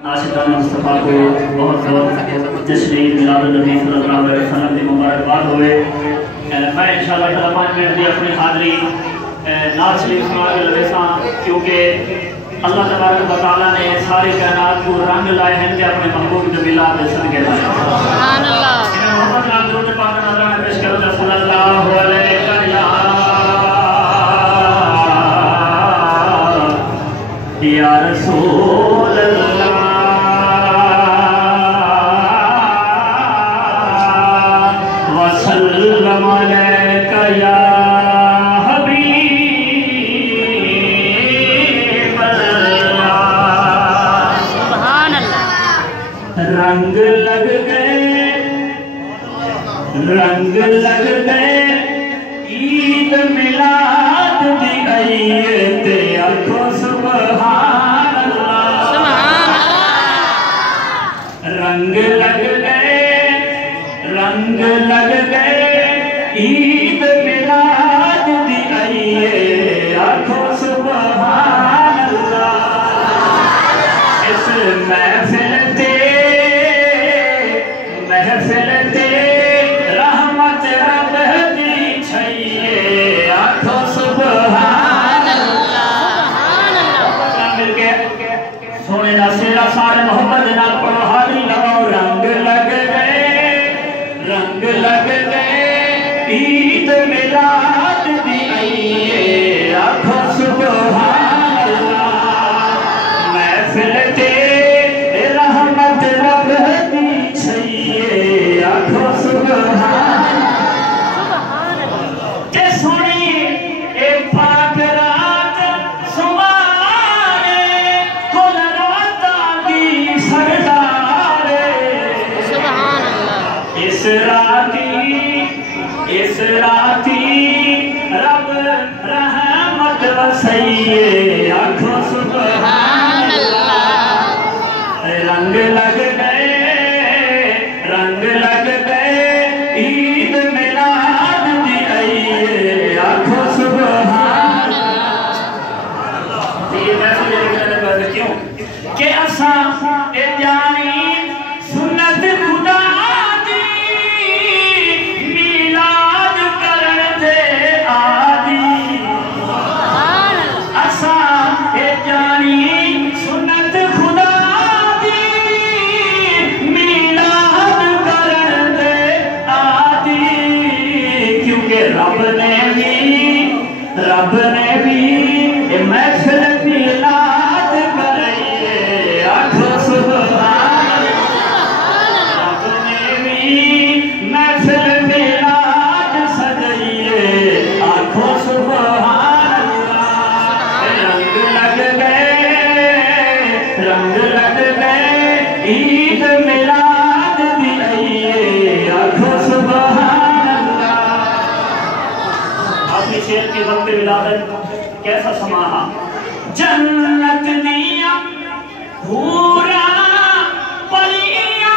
आशिकान मुस्तफ़ा को बहुत बहुत जश्न ईद मिलादुन्नबी सल्लल्लाहु अलैहि वसल्लम की मुबारकबाद होवे। मैं इंशाअल्लाह ताला 5 मिनट की अपनी हाज़री नात शरीफ सुना के लवेसा, क्योंकि अल्लाह तबारक व तआला ने सारी कायनात को रंग लाए हैं कि अपने महबूब के मिलाद के सदके लाए। सुभान अल्लाह। इन्हें मोहम्मद नाम दुरूद पाक नज़र में पेश करो सल्लल्लाहु अलैहि या रसूल अल्लाह वसल्लम अलैका या हबीब अल्लाह। सुभान अल्लाह। रंग लग गए ईद मिलाद दी आईत आखो सुभान अल्लाह। रंग लग गए ईद मिलाद दी आईए आखो सुभान अल्लाह। इस महफिल ते रहमत रब दी छैए आखो सुभान अल्लाह। मिल के सोने दा सेरा सारे मोहब्बत नाल पढ़ो हारी लाओ। रंग लग गए ईद मिलाद दी आईए आखो सुभान अल्लाह। महफिल ते रहमत रब दी छैए आखो सुभान अल्लाह। जे सोनी ए पाक रात सुमाने कुल राता दी सरदारे सुभान अल्लाह। इस राती रब रहमत वसइए आखो सुभान अल्लाह। रंग लग गए ईद मिलाद दी आईए आखो सुभान अल्लाह। ये मैसेज लेकर क्यों कि असा ए जानी सुन्नत खुदा रब ने भी महफिल मिलाद कराइए आखो सुभान अल्लाह। रब ने भी महफिल मिलाद सजाइए आखो सुभान अल्लाह। रंग लग गए ईद मिलाद दी आईए आखो सुभान अल्लाह। अपनी शेर के वक्त विलादत कैसा समाहा। जन्नत दिया पूरा परिया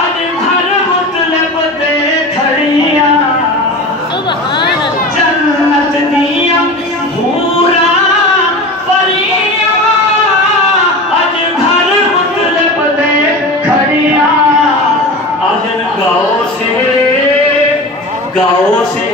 अज घर मुतलब दे खड़िया सुभान अल्लाह। जन्नत दिया पूरा परिया अज घर मुतलब दे खड़िया अजन गाओ से गाओ से